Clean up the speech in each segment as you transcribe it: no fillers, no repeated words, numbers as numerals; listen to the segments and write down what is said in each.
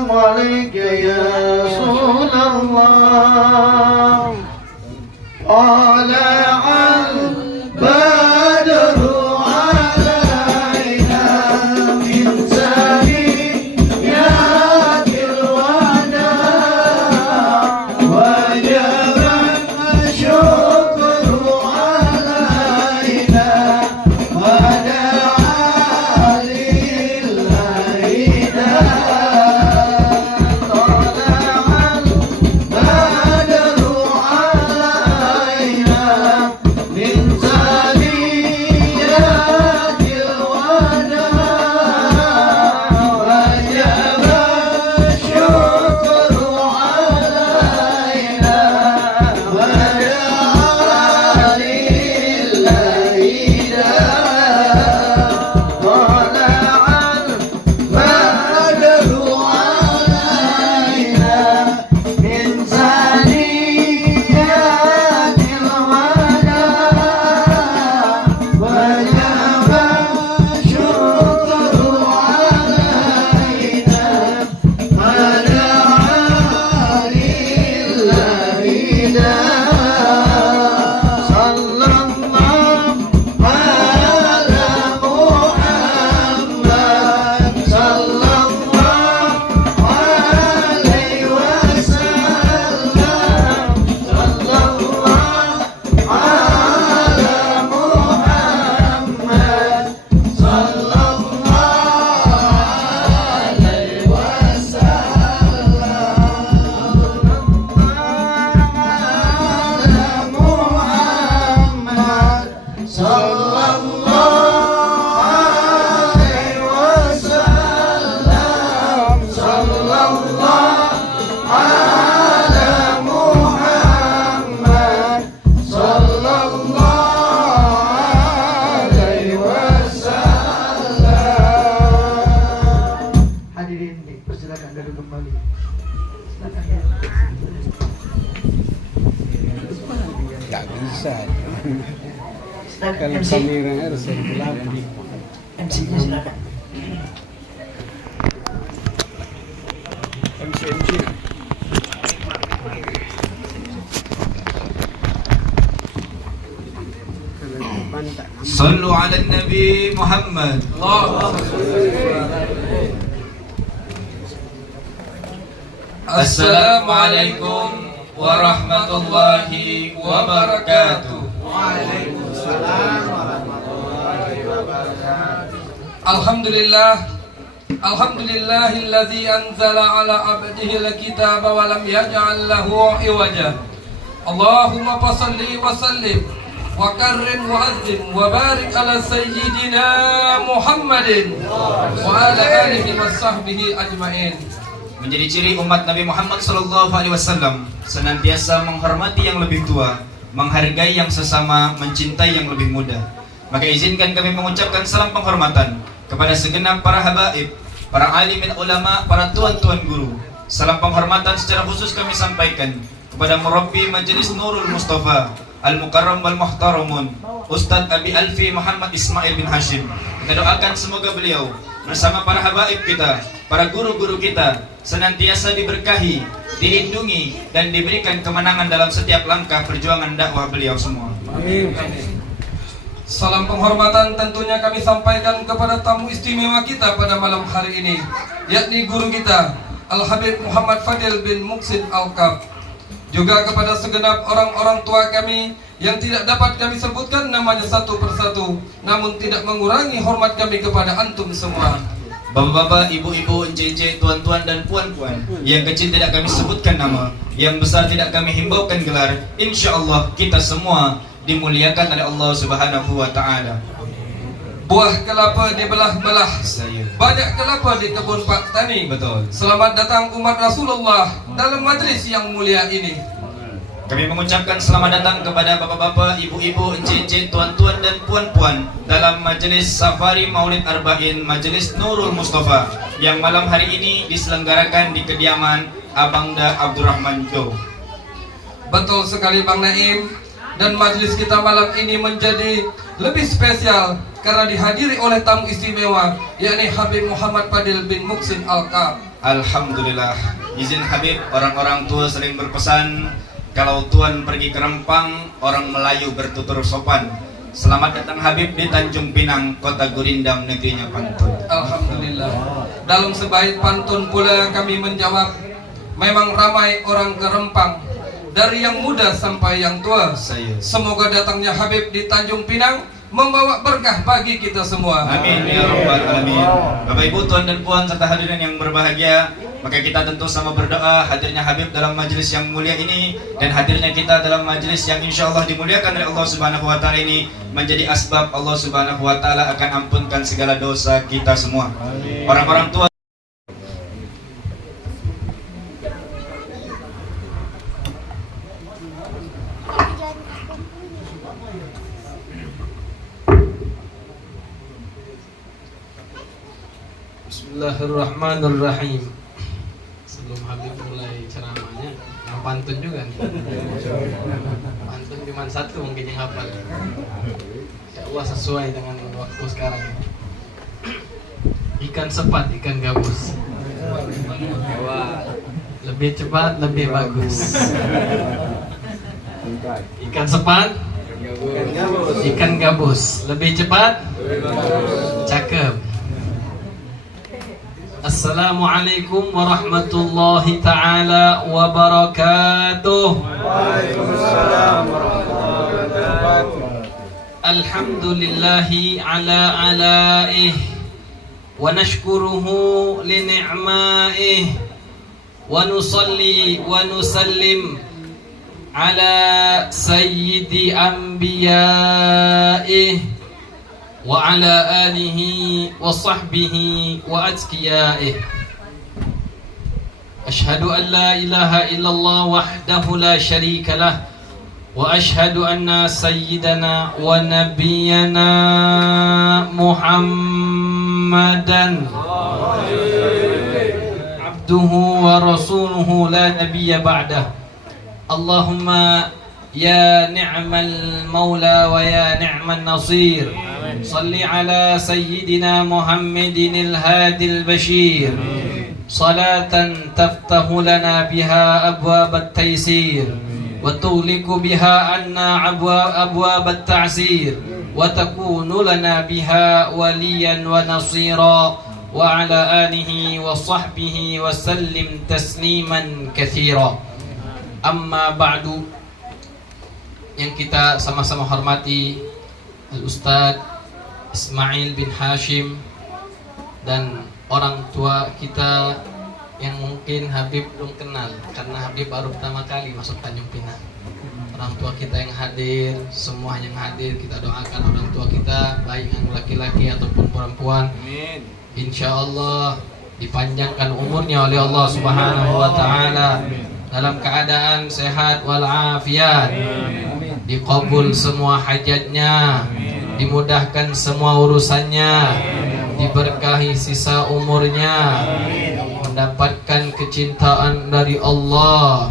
السلام عليك يا رسول الله طلع البدر علينا من ثنيات الوداع وجب الشكر علينا ودعا لله Nggak bisa. Kalau kameranya harus dari belakang. MC-nya silakan. MC. صلوا على النبي محمد. Assalamualaikum warahmatullahi wabarakatuh. Waalaikumsalam warahmatullahi wabarakatuh. Alhamdulillahilladzi anzala ala abdihi alkitaba wa lam yaj'al lahu iwaja. Allahumma fashalli wa sallim wa karrim wa azzim wa barik ala sayyidina Muhammadin wa ala alihi wa sahbihi ajma'in. Menjadi ciri umat Nabi Muhammad SAW senantiasa menghormati yang lebih tua, menghargai yang sesama, mencintai yang lebih muda. Maka izinkan kami mengucapkan salam penghormatan kepada segenap para habaib, para alimin ulama, para tuan-tuan guru. Salam penghormatan secara khusus kami sampaikan kepada Murabbi Majelis Nurul Mustafa Al-Mukarram wal Muhtaramun Ustadz Abi Alfi Muhammad Ismail bin Hashim. Kita doakan semoga beliau bersama para habaib kita, para guru-guru kita senantiasa diberkahi, dilindungi, dan diberikan kemenangan dalam setiap langkah perjuangan dakwah beliau semua. Amin. Salam penghormatan tentunya kami sampaikan kepada tamu istimewa kita pada malam hari ini, yakni guru kita Al-Habib Muhammad Fadil bin Muhsin Al-Kaf. Juga kepada segenap orang-orang tua kami yang tidak dapat kami sebutkan namanya satu persatu, namun tidak mengurangi hormat kami kepada antum semua. Bapak-bapak, ibu-ibu, encik-encik, tuan-tuan dan puan-puan, yang kecil tidak kami sebutkan nama, yang besar tidak kami himbaukan gelar. Insya Allah kita semua dimuliakan oleh Allah Subhanahu wa Ta'ala. Buah kelapa dibelah-belah, Saya. banyak kelapa di kebun Pak Tani. Betul. Selamat datang umat Rasulullah dalam majlis yang mulia ini. Kami mengucapkan selamat datang kepada bapak-bapak, ibu-ibu, encik-encik, tuan-tuan dan puan-puan dalam majelis Safari Maulid Arba'in Majelis Nurul Mustafa yang malam hari ini diselenggarakan di kediaman Abangda Abdurrahman Jo. Betul sekali Bang Naim, dan majelis kita malam ini menjadi lebih spesial karena dihadiri oleh tamu istimewa, yakni Habib Muhammad Fadil bin Muhsin Al-Kaf. Alhamdulillah. Izin Habib, orang-orang tua sering berpesan, kalau Tuan pergi ke Rempang, orang Melayu bertutur sopan. Selamat datang Habib di Tanjung Pinang, kota gurindam, negerinya pantun. Alhamdulillah. Dalam sebaik pantun pula kami menjawab, memang ramai orang ke Rempang, dari yang muda sampai yang tua. Semoga datangnya Habib di Tanjung Pinang membawa berkah bagi kita semua. Amin ya rabbal alamin. Bapak Ibu, Tuan dan Puan serta hadirin yang berbahagia, maka kita tentu sama berdoa hadirnya Habib dalam majelis yang mulia ini dan hadirnya kita dalam majelis yang insyaallah dimuliakan oleh Allah Subhanahu wa taala ini menjadi asbab Allah Subhanahu wa taala akan ampunkan segala dosa kita semua. Orang-orang tua Bismillahirrahmanirrahim. Sebelum Habib mulai ceramahnya, yang pantun juga nih. Pantun cuma satu mungkin yang hafal. Insyaallah sesuai dengan waktu sekarang. Ikan sepat, ikan gabus. Lebih cepat, lebih bagus. Ikan sepat, ikan gabus. Lebih cepat, cakep. Assalamualaikum warahmatullahi ta'ala wabarakatuh. Waalaikumsalam warahmatullahi wabarakatuh. Alhamdulillahi ala alaih wa nashkuruhu li ni'maih wa nusalli wa nusallim ala sayyidi anbiyaih wa ala alihi wa sahbihi wa atqiyaih. Ashhadu an la ilaha illallah wahdahu la syarika lah wa ashhadu anna sayyidana wa nabiyyana Muhammadan abduhu wa rasuluhu la nabiyya ba'dah. Allahumma ya ni'mal maula wa ya ni'man nasir. صل على سيدنا محمد الهادي البشير صلاة تفتح لنا بها أبواب التيسير وتغلق بها عنا أبواب التعسير وتكون لنا بها وليا ونصيرا وعلى آله وصحبه وسلم تسليما كثيرا. أما بعد, yang kita sama-sama hormati Al-Ustadz Ismail bin Hashim dan orang tua kita yang mungkin Habib belum kenal karena Habib baru pertama kali masuk Tanjung Pinang. Orang tua kita yang hadir, semua yang hadir, kita doakan orang tua kita baik yang laki-laki ataupun perempuan. Insyaallah dipanjangkan umurnya oleh Allah Subhanahu wa taala dalam keadaan sehat walafiat, dikabul semua hajatnya, dimudahkan semua urusannya, diberkahi sisa umurnya, mendapatkan kecintaan dari Allah.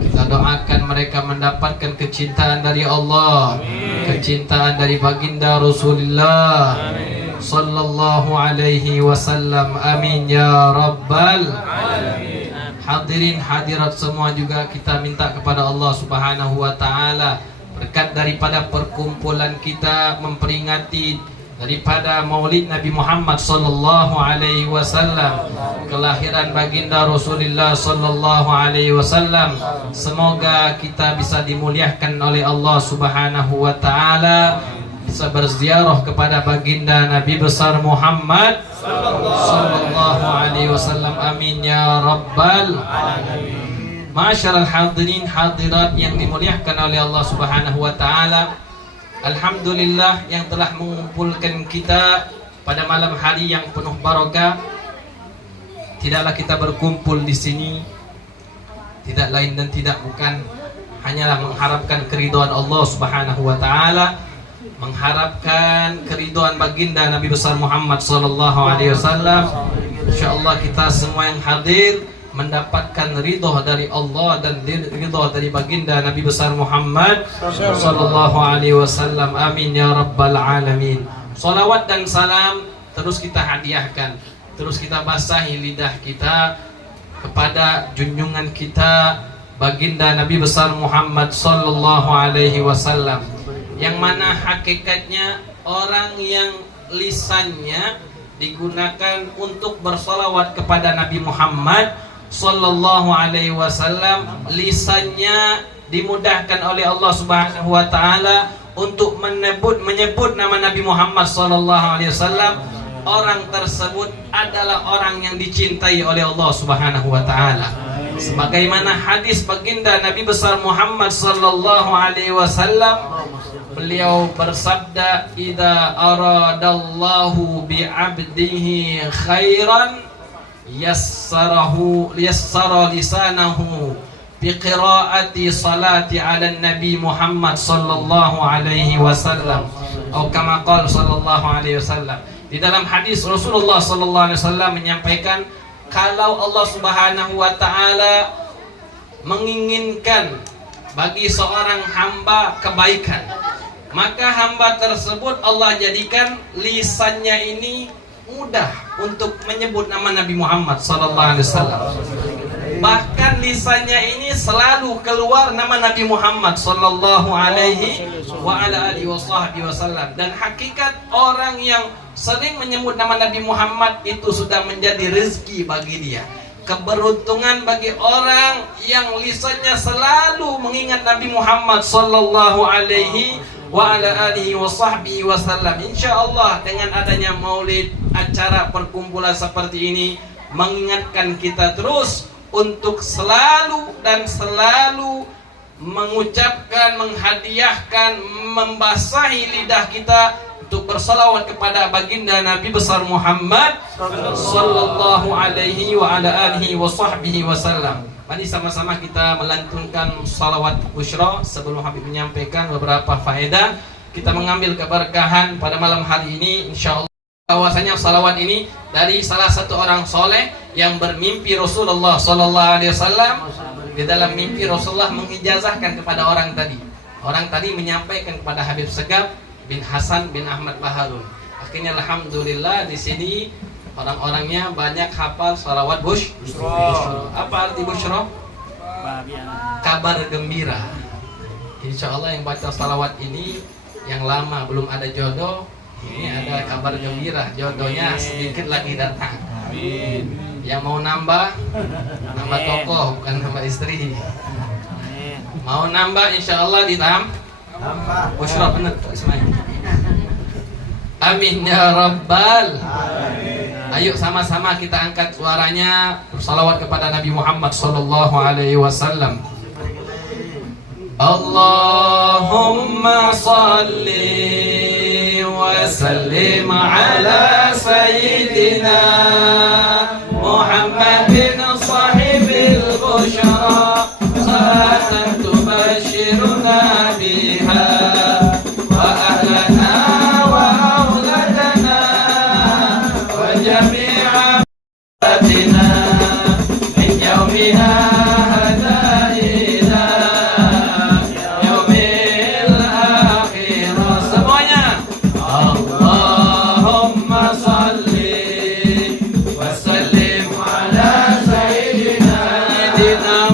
Kita doakan mereka mendapatkan kecintaan dari Allah, kecintaan dari baginda Rasulullah sallallahu alaihi wasallam. Amin ya rabbal alamin. Hadirin hadirat semua juga kita minta kepada Allah Subhanahu wa taala berkat daripada perkumpulan kita memperingati daripada Maulid Nabi Muhammad sallallahu alaihi wasallam, kelahiran baginda Rasulullah sallallahu alaihi wasallam. Semoga kita bisa dimuliakan oleh Allah Subhanahu wa taala, bisa berziarah kepada baginda Nabi besar Muhammad sallallahu alaihi wasallam. Amin ya rabbal alamin. Masyarul hadirin hadirat yang dimuliakan oleh Allah Subhanahu wa taala, alhamdulillah yang telah mengumpulkan kita pada malam hari yang penuh barakah. Tidaklah kita berkumpul di sini tidak lain dan tidak bukan hanyalah mengharapkan keridhaan Allah Subhanahu wa taala, mengharapkan keridhaan baginda Nabi besar Muhammad sallallahu alaihi wasallam. Insyaallah kita semua yang hadir mendapatkan ridha dari Allah dan ridha dari baginda Nabi besar Muhammad sallallahu alaihi wasallam. Amin ya rabbal alamin. Salawat dan salam terus kita hadiahkan terus kita basahi lidah kita kepada junjungan kita baginda Nabi besar Muhammad sallallahu alaihi wasallam, yang mana hakikatnya orang yang lisannya digunakan untuk bersalawat kepada Nabi Muhammad sallallahu alaihi wasallam, lisannya dimudahkan oleh Allah Subhanahu wa taala untuk menyebut nama Nabi Muhammad sallallahu alaihi wasallam, orang tersebut adalah orang yang dicintai oleh Allah Subhanahu wa taala. Sebagaimana hadis baginda Nabi besar Muhammad sallallahu alaihi wasallam, beliau bersabda, "Idza aradallahu bi'abdihi khairan yassara lisanahu biqiraati salati ala Nabi Muhammad sallallahu alaihi wasallam." Atau kama qala sallallahu alaihi wasallam. Di dalam hadis Rasulullah sallallahu alaihi wasallam menyampaikan, kalau Allah Subhanahu wa taala menginginkan bagi seorang hamba kebaikan, maka hamba tersebut Allah jadikan lisannya ini mudah untuk menyebut nama Nabi Muhammad sallallahu alaihi wasallam. Bahkan lisannya ini selalu keluar nama Nabi Muhammad sallallahu alaihi wa ala alihi wasallam. Dan hakikat orang yang sering menyebut nama Nabi Muhammad itu sudah menjadi rezeki bagi dia. Keberuntungan bagi orang yang lisannya selalu mengingat Nabi Muhammad sallallahu alaihi wa ala alihi wasallam. Insyaallah dengan adanya maulid, acara perkumpulan seperti ini mengingatkan kita terus untuk selalu mengucapkan, menghadiahkan, membasahi lidah kita untuk bersalawat kepada baginda Nabi besar Muhammad sallallahu alaihi wa ala alihi wasallam. Mari sama-sama kita melantunkan salawat busyra sebelum Habib menyampaikan beberapa faedah. Kita mengambil keberkahan pada malam hari ini, insyaallah. Bahwasanya salawat ini dari salah satu orang soleh yang bermimpi Rasulullah sallallahu alaihi wasallam. Di dalam mimpi Rasulullah mengijazahkan kepada orang tadi. Orang tadi menyampaikan kepada Habib Segaf bin Hasan bin Ahmad Baharun. Akhirnya alhamdulillah di sini orang-orangnya banyak hafal salawat busyra. Apa arti busyra? Kabar gembira. Insyaallah yang baca salawat ini yang lama belum ada jodoh, ini ada kabar gembira, jodohnya sedikit lagi datang. Amin. Yang mau nambah tokoh, bukan nambah istri. Mau nambah insyaallah ditambah. Busyra benar Ismail. Amin ya rabbal. Ayo sama-sama kita angkat suaranya bersalawat kepada Nabi Muhammad sallallahu alaihi wasallam. Allahumma salli wa sallim ala sayyidina Muhammadin sahibil busyra, salatan tubashiruna biha wa ahlana wa auladana wa jami'a batina min yawmina hada ila yaumil akhir. Semuanya Allahumma salli wa sallim ala sayyidina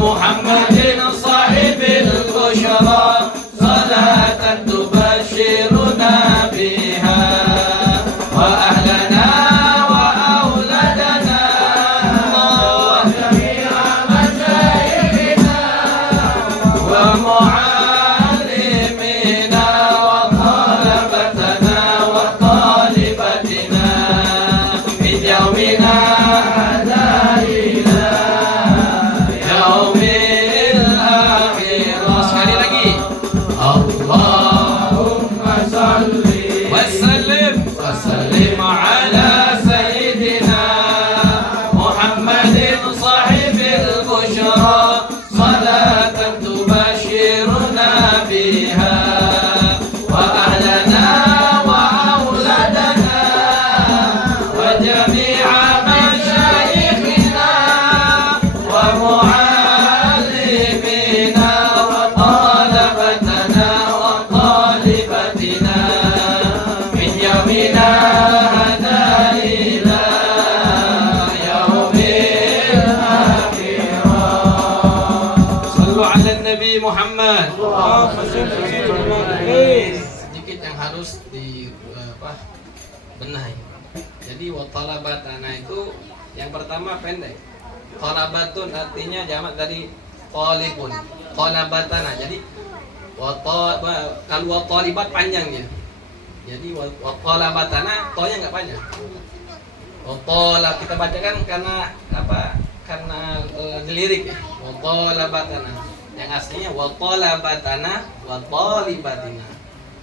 Muhammadin sahibil busyra, salatan tubashiruna biha wa ahlana wa auladana wa jami'a masyayikhina wa muallimina wa talabatana wa talibatina min yaumina hadha ila yaumil akhir. Sekali lagi Allahumma salli wa sallim ala sayyidina Muhammadin sahibil busyra, salatan tubashiruna biha wa ahlana wa auladana wa jami'a masyayikhina wa muallimina wa talabatana wa talibatina min yaumina hada ila Nabi Muhammad. Allahumma salli ala Sayyidina Muhammad. Sedikit yang harus benahi. Jadi wa talabatana itu yang pertama pendek. Talabatun artinya jamak dari talibun. Talabatana. Jadi kalau wa talibat panjangnya. Jadi wa talabatana tonya enggak panjang. Wa kita bacakan karena apa? Karena dilirik ya. Wa talabatana. Yang aslinya wa talabatana wa talibatina.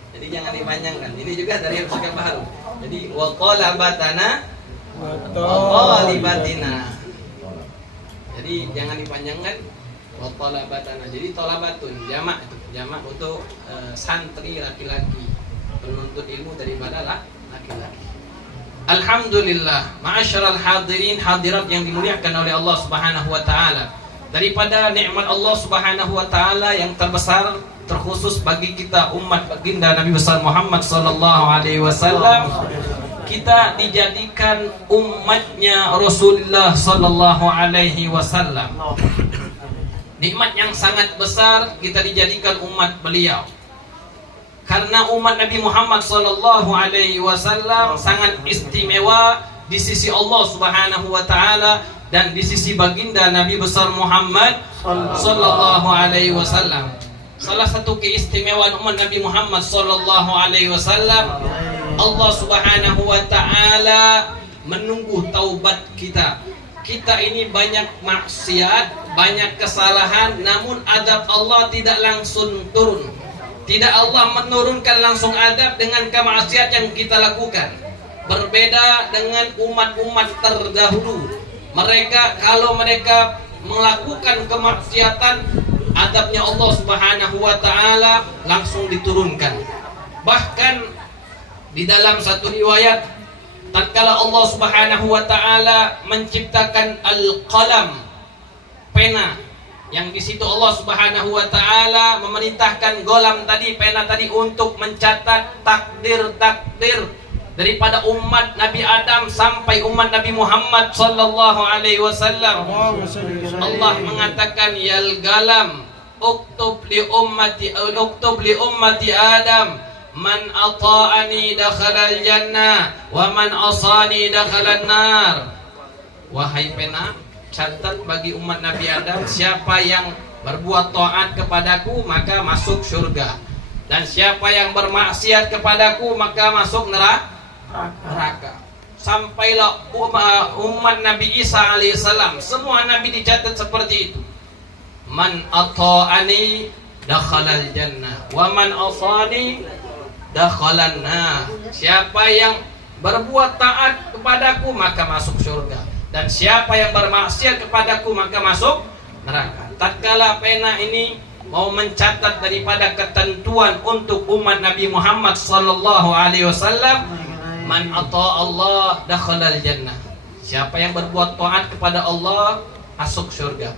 Jadi jangan dipanjangkan. Ini juga dari Al-Fiqh Baharu. Jadi wa talabatana wa talibatina. Jadi jangan dipanjangkan wa talabatana. Jadi talabatun jamak itu. Jamak untuk santri laki-laki, penuntut ilmu daripada laki-laki. Alhamdulillah, ma'asyiral hadirin hadirat yang dimuliakan oleh Allah Subhanahu wa taala. Daripada nikmat Allah Subhanahu wa taala yang terbesar terkhusus bagi kita umat baginda Nabi besar Muhammad sallallahu alaihi wasallam, kita dijadikan umatnya Rasulullah sallallahu alaihi wasallam. Nikmat yang sangat besar kita dijadikan umat beliau. Karena umat Nabi Muhammad sallallahu alaihi wasallam sangat istimewa di sisi Allah Subhanahu wa taala dan di sisi baginda Nabi besar Muhammad sallallahu alaihi wasallam. Salah satu keistimewaan umat Nabi Muhammad sallallahu alaihi wasallam, Allah Subhanahu wa taala menunggu taubat kita. Kita ini banyak maksiat, banyak kesalahan, namun adab Allah tidak langsung turun. Tidak Allah menurunkan langsung adab dengan kemaksiat yang kita lakukan. Berbeda dengan umat-umat terdahulu. Kalau mereka melakukan kemaksiatan, adabnya Allah Subhanahu wa taala langsung diturunkan. Bahkan di dalam satu riwayat, tatkala Allah Subhanahu wa taala menciptakan al-qalam, pena, yang di situ Allah Subhanahu wa taala memerintahkan golam tadi, pena tadi untuk mencatat takdir-takdir daripada umat Nabi Adam sampai umat Nabi Muhammad sallallahu alaihi wasallam. Allah mengatakan yal galam uktub li ummati Adam man ata'ani dakhalal jannah wa man asani dakhalan nar. Wahai pena, catat bagi umat Nabi Adam, siapa yang berbuat taat kepadaku maka masuk surga, dan siapa yang bermaksiat kepadaku maka masuk neraka. Sampailah umat Nabi Isa alaihissalam, semua nabi dicatat seperti itu. Man ata'ani dakhalal jannah wa man asani dakhalan nar. Siapa yang berbuat taat kepadaku maka masuk surga, dan siapa yang bermaksiat kepadaku maka masuk neraka. Tatkala pena ini mau mencatat daripada ketentuan untuk umat Nabi Muhammad sallallahu alaihi wasallam, man ata Allah dakhalal jannah. Siapa yang berbuat taat kepada Allah masuk surga.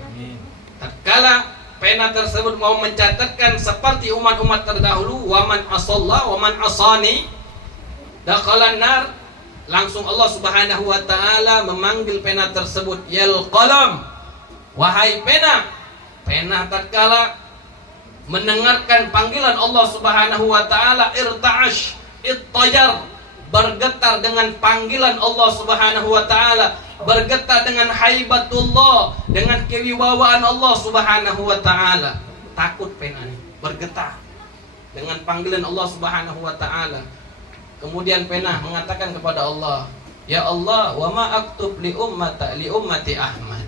Tatkala pena tersebut mau mencatatkan seperti umat-umat terdahulu, waman asallah waman asani dakhalan nar, langsung Allah Subhanahu wa taala memanggil pena tersebut, yal qalam, wahai pena. Pena tatkala mendengarkan panggilan Allah Subhanahu wa taala, irta'ash, ittajar, bergetar dengan panggilan Allah Subhanahu wa taala, bergetar dengan haibatullah, dengan kewibawaan Allah Subhanahu wa taala. Takut pena ini, bergetar dengan panggilan Allah Subhanahu wa taala. Kemudian pena mengatakan kepada Allah, ya Allah, wa ma aktub li ummati Ahmad.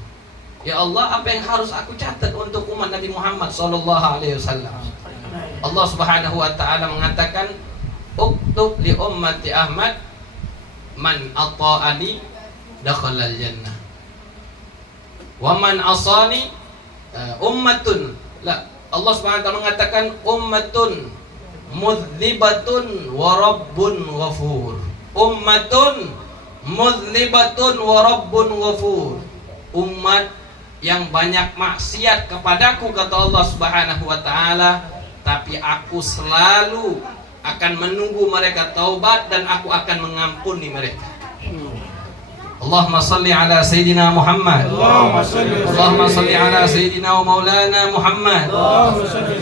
Ya Allah, apa yang harus aku catat untuk umat Nabi Muhammad sallallahu alaihi wasallam? Allah Subhanahu wa taala mengatakan, uktub li ummati Ahmad man ata'ani dakhalal jannah wa man asani ummatun. Allah Subhanahu wa taala mengatakan ummatun mudhibatun wa rabbun ghafur. Ummatun mudhibatun wa rabbun ghafur. Umat yang banyak maksiat kepadaku, kata Allah Subhanahu wa taala, tapi aku selalu akan menunggu mereka taubat dan aku akan mengampuni mereka. Allahumma salli ala Sayyidina Muhammad. Allahumma salli Allahumma salli ala Sayyidina wa Maulana Muhammad. Allahumma salli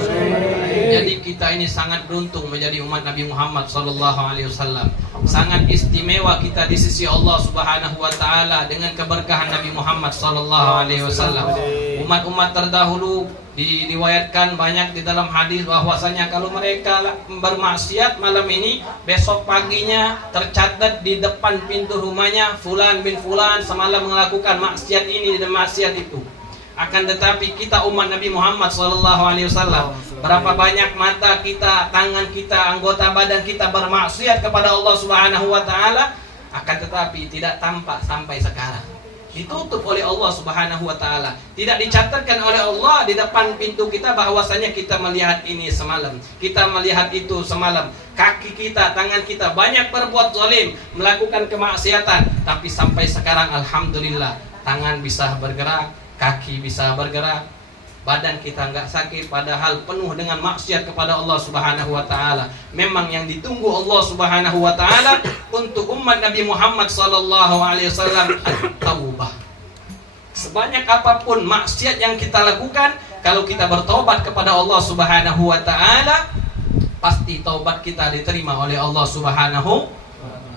Jadi kita ini sangat beruntung menjadi umat Nabi Muhammad sallallahu alaihi wasallam. Sangat istimewa kita di sisi Allah Subhanahu wa taala dengan keberkahan Nabi Muhammad sallallahu alaihi wasallam. Umat-umat terdahulu diriwayatkan banyak di dalam hadis bahwasanya kalau mereka bermaksiat malam ini, besok paginya tercatat di depan pintu rumahnya fulan bin fulan semalam melakukan maksiat ini dan maksiat itu. Akan tetapi kita umat Nabi Muhammad SAW, berapa banyak mata kita, tangan kita, anggota badan kita bermaksiat kepada Allah Subhanahu wa taala, akan tetapi tidak tampak sampai sekarang. Ditutup oleh Allah Subhanahu wa taala. Tidak dicatatkan oleh Allah di depan pintu kita bahwasanya kita melihat ini semalam, kita melihat itu semalam. Kaki kita, tangan kita banyak berbuat zalim, melakukan kemaksiatan, tapi sampai sekarang alhamdulillah tangan bisa bergerak, kaki bisa bergerak, badan kita nggak sakit, padahal penuh dengan maksiat kepada Allah Subhanahu wa taala. Memang yang ditunggu Allah Subhanahu wa taala untuk umat Nabi Muhammad sallallahu alaihi wasallam at-taubah. Sebanyak apapun maksiat yang kita lakukan, kalau kita bertobat kepada Allah Subhanahu wa taala, pasti taubat kita diterima oleh Allah Subhanahu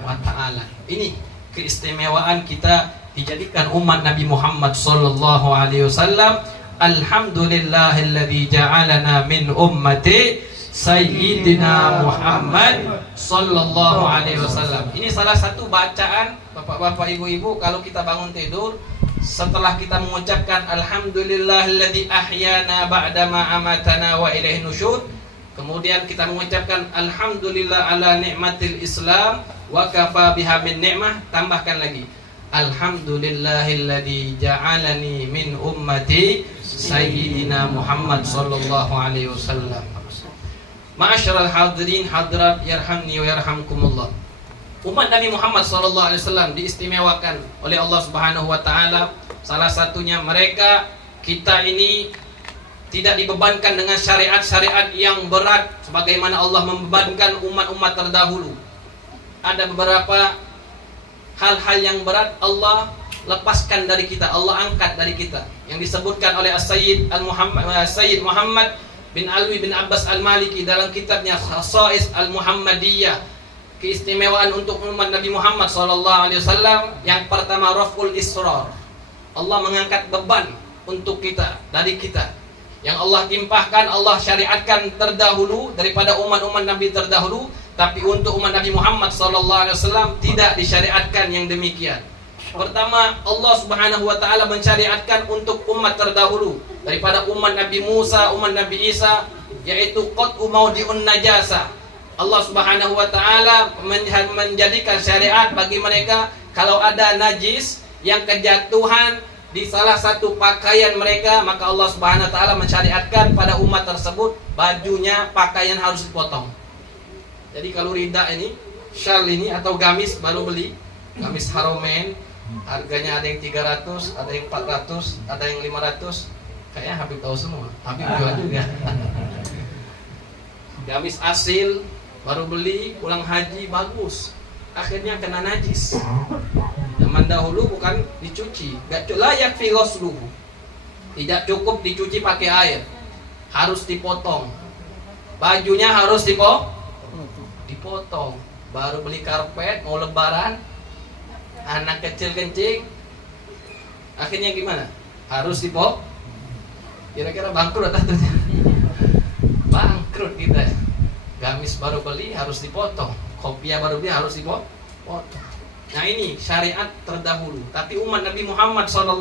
wa taala. Ini keistimewaan kita dijadikan umat Nabi Muhammad sallallahu alaihi wasallam. Alhamdulillahilladzi ja'alana min ummati Sayyidina Muhammad sallallahu alaihi wasallam. Ini salah satu bacaan Bapak-bapak, Ibu-ibu, kalau kita bangun tidur, setelah kita mengucapkan Alhamdulillahilladzi ahyana ba'dama amatana wa ilaihin nusyur, kemudian kita mengucapkan Alhamdulillah ala ni'matil Islam wa kafa biha min ni'mah, tambahkan lagi Alhamdulillahilladzi ja'alani min ummati Sayyidina Muhammad sallallahu alaihi wasallam. Ma'asyiral hadirin hadirat yarhamni wa yarhamkumullah. Umat Nabi Muhammad sallallahu alaihi wasallam diistimewakan oleh Allah Subhanahu wa taala. Salah satunya mereka, kita ini tidak dibebankan dengan syariat-syariat yang berat sebagaimana Allah membebankan umat-umat terdahulu. Ada beberapa hal-hal yang berat Allah lepaskan dari kita, Allah angkat dari kita, yang disebutkan oleh Sayyid Muhammad bin Alwi bin Abbas Al-Maliki dalam kitabnya Khasa'is Al-Muhammadiyah. Keistimewaan untuk umat Nabi Muhammad SAW, yang pertama raf'ul israr. Allah mengangkat beban untuk kita, dari kita, yang Allah timpahkan, Allah syariatkan terdahulu daripada umat-umat Nabi terdahulu. Tapi untuk umat Nabi Muhammad SAW tidak disyariatkan yang demikian. Pertama, Allah Subhanahu wa taala mensyariatkan untuk umat terdahulu daripada umat Nabi Musa, umat Nabi Isa, yaitu qat'u maudi'un najasa. Allah Subhanahu wa taala menjadikan syariat bagi mereka kalau ada najis yang kejatuhan di salah satu pakaian mereka, maka Allah Subhanahu wa taala mensyariatkan pada umat tersebut bajunya, pakaian harus dipotong. Jadi kalau rida ini, syal ini atau gamis baru beli, gamis Haromen, harganya ada yang 300, ada yang 400, ada yang 500. Kayaknya Habib tahu semua, Habib jual juga. Gamis asil baru beli, pulang haji bagus, akhirnya kena najis. Zaman dahulu bukan dicuci, gak layak fi ghusluhu, tidak cukup dicuci pakai air, harus dipotong. Bajunya harus dipotong. Baru beli karpet, mau lebaran, anak kecil kencing, akhirnya gimana? Harus dipotong. Kira-kira bangkrut atau tidak? Bangkrut kita. Gamis baru beli harus dipotong, kopiah baru beli harus dipotong. Nah ini syariat terdahulu. Tapi umat Nabi Muhammad SAW,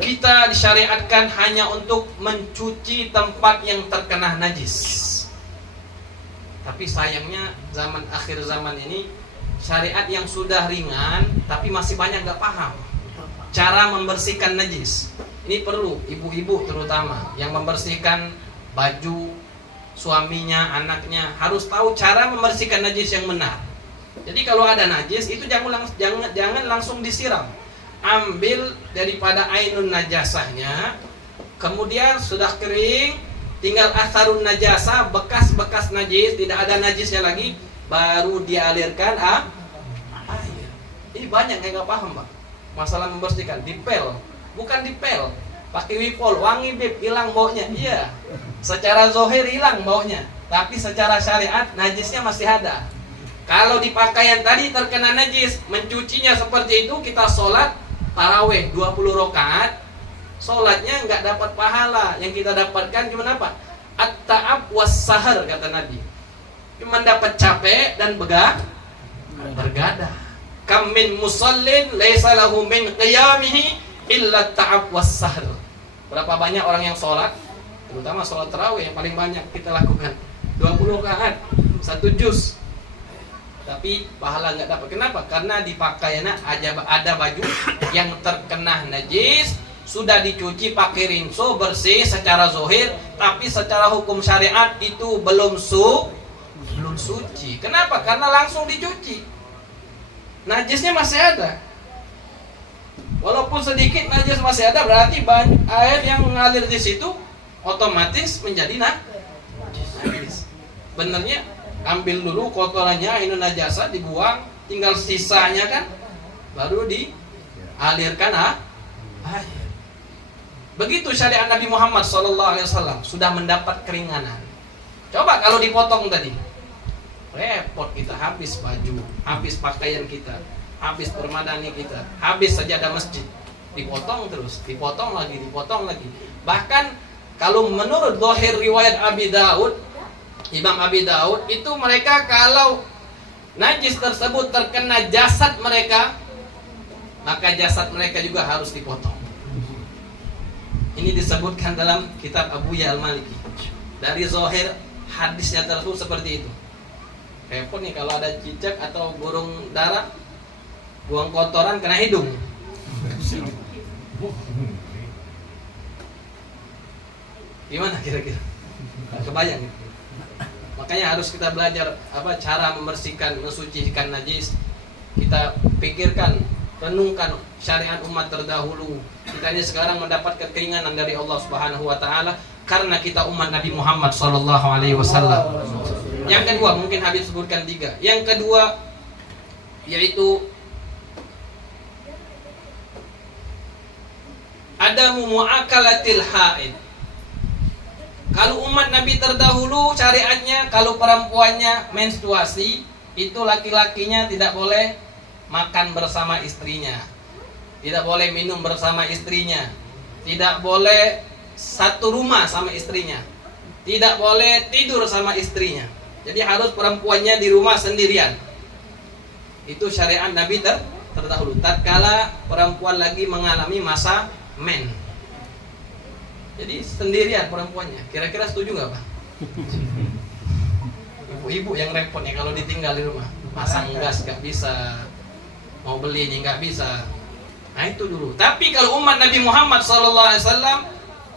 kita disyariatkan hanya untuk mencuci tempat yang terkena najis. Tapi sayangnya zaman akhir zaman ini, syariat yang sudah ringan tapi masih banyak gak paham cara membersihkan najis. Ini perlu ibu-ibu terutama yang membersihkan baju suaminya, anaknya, harus tahu cara membersihkan najis yang benar. Jadi kalau ada najis itu jangan langsung disiram. Ambil daripada ainun najasahnya, kemudian sudah kering, tinggal asarun najasa, bekas-bekas najis, tidak ada najisnya lagi, baru dialirkan air. Ini banyak yang nggak paham, Pak. Masalah membersihkan, dipel, bukan dipel, pakai wipol, wangi beb, hilang baunya. Iya, secara zohir hilang baunya, tapi secara syariat najisnya masih ada. Kalau di pakaian tadi terkena najis, mencucinya seperti itu, kita sholat taraweh 20 rakaat, sholatnya nggak dapat pahala. Yang kita dapatkan cuma apa? At-ta'ab was sahar, kata Nabi. Cuma dapat capek dan bergadah. Kam min musallin laisa lahu min qiyamihi illa ta'ab was sahar. Berapa banyak orang yang sholat, terutama sholat tarawih yang paling banyak kita lakukan 20 rakaat, 1 juz, tapi pahala nggak dapat. Kenapa? Karena di pakaiannya ada baju yang terkena najis, sudah dicuci pakai rinso bersih secara zohir, tapi secara hukum syariat itu belum suci. Kenapa? Karena langsung dicuci, najisnya masih ada. Walaupun sedikit najis masih ada, berarti air yang mengalir di situ otomatis menjadi najis. Benernya ambil dulu kotorannya, ini najasa, dibuang, tinggal sisanya kan baru dialirkan air. Begitu syariat Nabi Muhammad SAW sudah mendapat keringanan. Coba kalau dipotong tadi, repot kita, habis baju, habis pakaian kita, habis permadani kita, habis sajadah masjid. Dipotong terus, dipotong lagi. Bahkan kalau menurut zahir riwayat Abi Daud, Imam Abi Daud, itu mereka kalau najis tersebut terkena jasad mereka, maka jasad mereka juga harus dipotong. Ini disebutkan dalam kitab Abu Ya Al-Maliki. Dari zahir hadisnya tersebut seperti itu. Repot nih kalau ada cicak atau burung dara buang kotoran kena hidung. Gimana kira-kira? Kebayang nih. Makanya harus kita belajar cara membersihkan, mensucikan najis. Kita pikirkan, renungkan syariat umat terdahulu. Kita ini sekarang mendapatkan keringanan dari Allah Subhanahu wa taala karena kita umat Nabi Muhammad sallallahu alaihi wasallam. Yang kedua, mungkin Habib sebutkan 3. Yang kedua yaitu adamu muakalatil haid. Kalau umat Nabi terdahulu syariatnya, kalau perempuannya menstruasi, itu laki-lakinya tidak boleh makan bersama istrinya, tidak boleh minum bersama istrinya, tidak boleh satu rumah sama istrinya, tidak boleh tidur sama istrinya. Jadi harus perempuannya di rumah sendirian. Itu syariat Nabi terdahulu. Tatkala perempuan lagi mengalami masa men, jadi sendirian perempuannya. Kira-kira setuju nggak, Pak? Ibu-ibu yang repot nih kalau ditinggal di rumah, masang gas nggak bisa, mau beli ini nggak bisa. Nah itu dulu. Tapi kalau umat Nabi Muhammad SAW,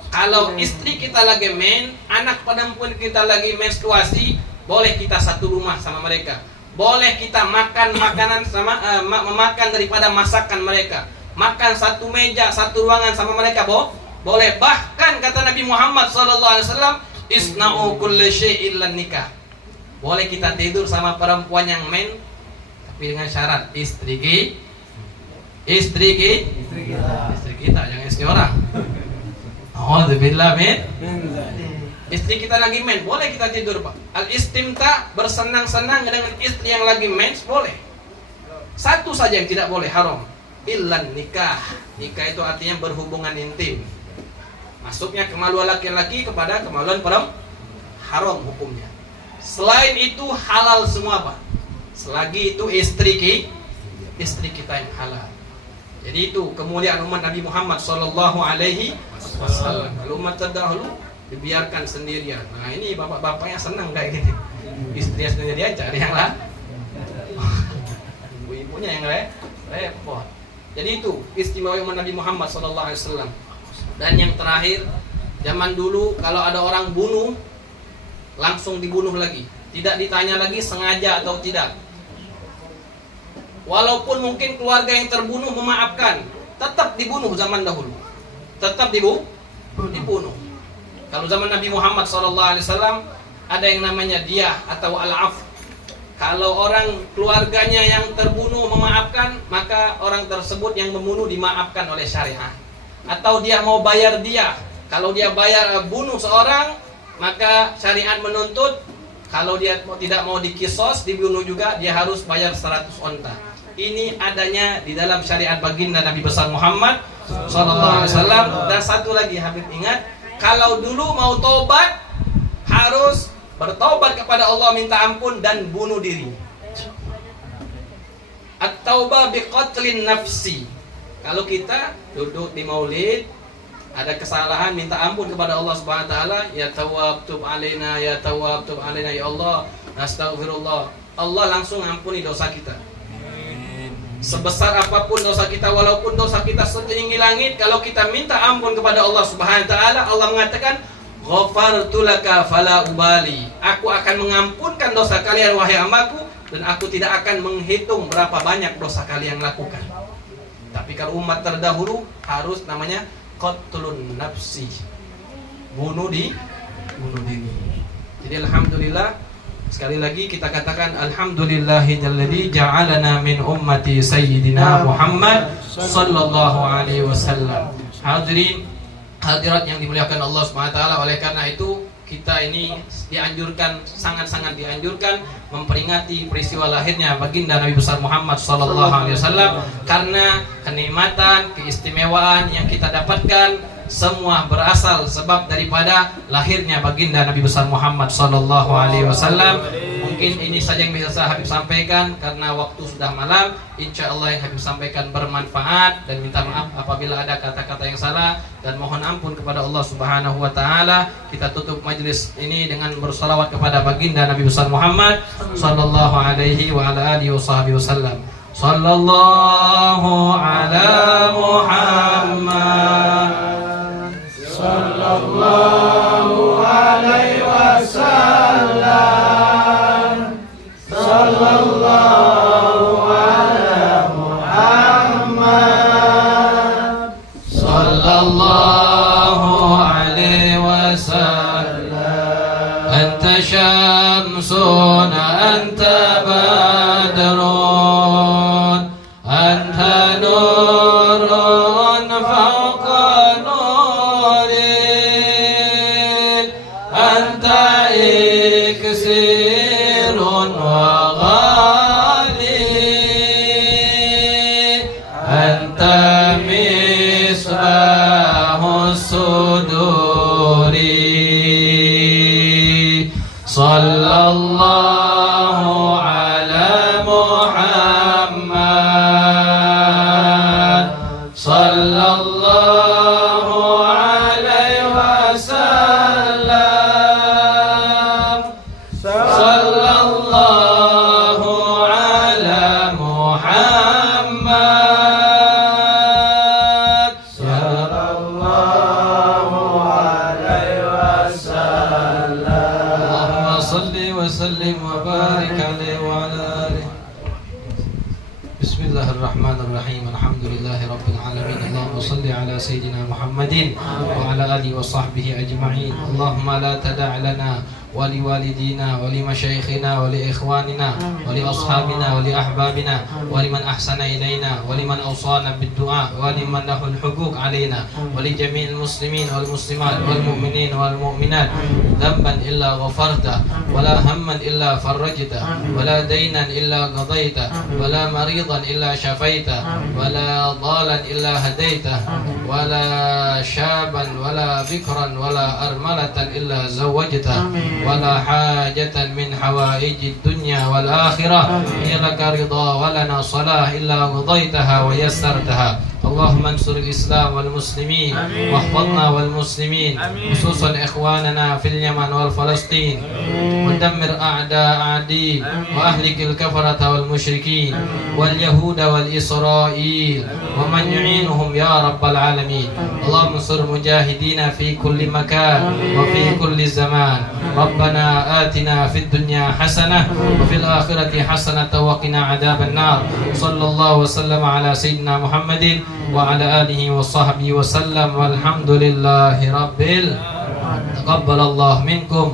kalau istri kita lagi men, anak perempuan kita lagi menstruasi, boleh kita satu rumah sama mereka. Boleh kita makan makanan sama memakan daripada masakan mereka. Makan satu meja, satu ruangan sama mereka, boleh. Bahkan kata Nabi Muhammad SAW, isna'u kulli syai'in illa nikah. Boleh kita tidur sama perempuan yang men, tapi dengan syarat istri kita, jangan istri orang. Alhamdulillah, men. Istri kita lagi men, boleh kita tidur, Pak. Al-istimta, bersenang-senang dengan istri yang lagi men, boleh. Satu saja yang tidak boleh, haram. Illan nikah. Nikah itu artinya berhubungan intim. Masuknya kemaluan laki-laki kepada kemaluan perempuan, haram hukumnya. Selain itu halal semua, Pak. Selagi itu istri kita yang halal. Jadi itu kemuliaan umat Nabi Muhammad sallallahu alaihi wasallam. Kalau umat terdahulu dibiarkan sendirian. Nah, ini bapak-bapaknya senang kayak gini. Istrinya sendiri aja, ada yang lain. Ibu-ibunya yang repot. Jadi itu istimewa umat Nabi Muhammad sallallahu alaihi wasallam. Dan yang terakhir, zaman dulu kalau ada orang bunuh, langsung dibunuh lagi, tidak ditanya lagi sengaja atau tidak. Walaupun mungkin keluarga yang terbunuh memaafkan, tetap dibunuh zaman dahulu, tetap dibunuh. Kalau zaman Nabi Muhammad SAW ada yang namanya diyah atau al-af. Kalau orang keluarganya yang terbunuh memaafkan, maka orang tersebut yang membunuh dimaafkan oleh syariat. Atau dia mau bayar dia, kalau dia bayar bunuh seorang, maka syariat menuntut kalau dia tidak mau dikisos, dibunuh juga, dia harus bayar 100 onta. Ini adanya di dalam syariat baginda Nabi besar Muhammad SAW. Dan satu lagi Habib ingat, kalau dulu mau tobat harus bertobat kepada Allah, minta ampun dan bunuh diri. At-taubah biqatlin nafsi. Kalau kita duduk di maulid, ada kesalahan, minta ampun kepada Allah Subhanahu wa taala, ya Tawwab tub alaina, ya Tawwab tub alaina, ya Allah, astaghfirullah. Allah langsung ampuni dosa kita. Sebesar apapun dosa kita, walaupun dosa kita setinggi langit, kalau kita minta ampun kepada Allah Subhanahu wa taala, Allah mengatakan, "Ghafartu laka fala ubali." Aku akan mengampunkan dosa kalian wahai hambaku, dan aku tidak akan menghitung berapa banyak dosa kalian lakukan. Tapi kalau umat terdahulu harus namanya qatlun nafsi, bunuh diri. Jadi alhamdulillah, sekali lagi kita katakan alhamdulillahilladzi ja'alana min ummati sayyidina Muhammad sallallahu alaihi wasallam. Hadirin hadirat yang dimuliakan Allah Subhanahu wa taala, oleh karena itu kita ini dianjurkan, sangat-sangat dianjurkan memperingati peristiwa lahirnya baginda Nabi besar Muhammad sallallahu alaihi wasallam, karena kenikmatan, keistimewaan yang kita dapatkan semua berasal sebab daripada lahirnya baginda Nabi besar Muhammad sallallahu alaihi wasallam. Mungkin ini saja yang bisa Habib sampaikan karena waktu sudah malam. Insya Allah yang Habib sampaikan bermanfaat, dan minta maaf apabila ada kata-kata yang salah, dan mohon ampun kepada Allah Subhanahu wa taala. Kita tutup majelis ini dengan bersalawat kepada baginda Nabi besar Muhammad sallallahu alaihi wa ala alihi wasallam. Sallallahu ala Muhammad sallallahu alaihi wasallam. Sallallahu ala Muhammad sallallahu alaihi wasallam. Anta syamsun, anta badrun, anta nurun fawqa nurin, anta iksirun wa ghali, anta misbahus suduri. Sallallahu ala Muhammad sallallahu alaihi wasallam. Sallallahu ala Muhammad sallallahu alaihi wasallam. Allahumma salli wa sallim wa barik alaihi wa ala alihi. Bismillahirrahmanirrahim. Alhamdulillahi rabbil alamin. Allahumma salli ala sayyidina Muhammadin wa ala alihi wa sahbihi ajma'in. Allahumma la tada' lana wa li walidina wa li masyayikhina wa li ikhwanina wa li ashabina wa li ahbabina wa liman ahsana ilayna wa liman awsana bid du'a wa liman lahul huquq alaina wa li jami'il muslimin wal muslimat wal mu'minin wal mu'minat. Dhanban illa ghafarta wa la hamman illa farajta wa la daynan illa qadaita wa la maridan illa syafaita wa la dhalan illa hadaita wa la syaban wa la bikran wa la armalatan illa zawwajta wa la hajatan min hawaijid dunya wal akhirah laka ridha wa lana salah illa qadaitaha wa yassartaha. اللهم انصر الإسلام والمسلمين واحفظنا والمسلمين خصوصا إخواننا في اليمن والفلسطين ودمر أعداء الدين وأهلك الكفرة والمشركين واليهود والإسرائيل ومن يعينهم يا رب العالمين. اللهم انصر مجاهدين في كل مكان وفي كل زمان. ربنا آتنا في الدنيا حسنة وفي الآخرة حسنة وقنا عذاب النار. صلى الله وسلم على سيدنا محمد وعلى آله وصحبه وسلم والحمد لله رب تقبل الله منكم.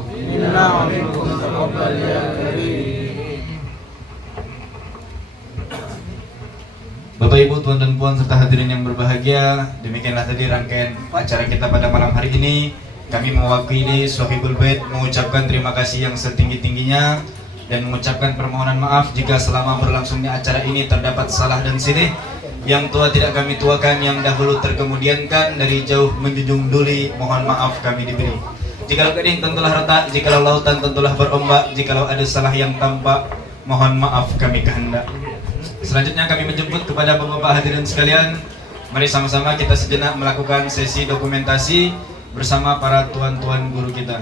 Bapak Ibu, Tuan dan Puan serta hadirin yang berbahagia, demikianlah tadi rangkaian acara kita pada malam hari ini. Kami mewakili Sohibul Bait mengucapkan terima kasih yang setinggi-tingginya dan mengucapkan permohonan maaf jika selama berlangsungnya acara ini terdapat salah dan silih. Yang tua tidak kami tuakan, yang dahulu terkemudiankan, dari jauh menjunjung duli, mohon maaf kami diberi. Jikalau gading tentulah retak, jikalau lautan tentulah berombak, jikalau ada salah yang tampak, mohon maaf kami kehendak. Selanjutnya kami menjemput kepada bapak hadirin sekalian, mari sama-sama kita sejenak melakukan sesi dokumentasi bersama para tuan-tuan guru kita.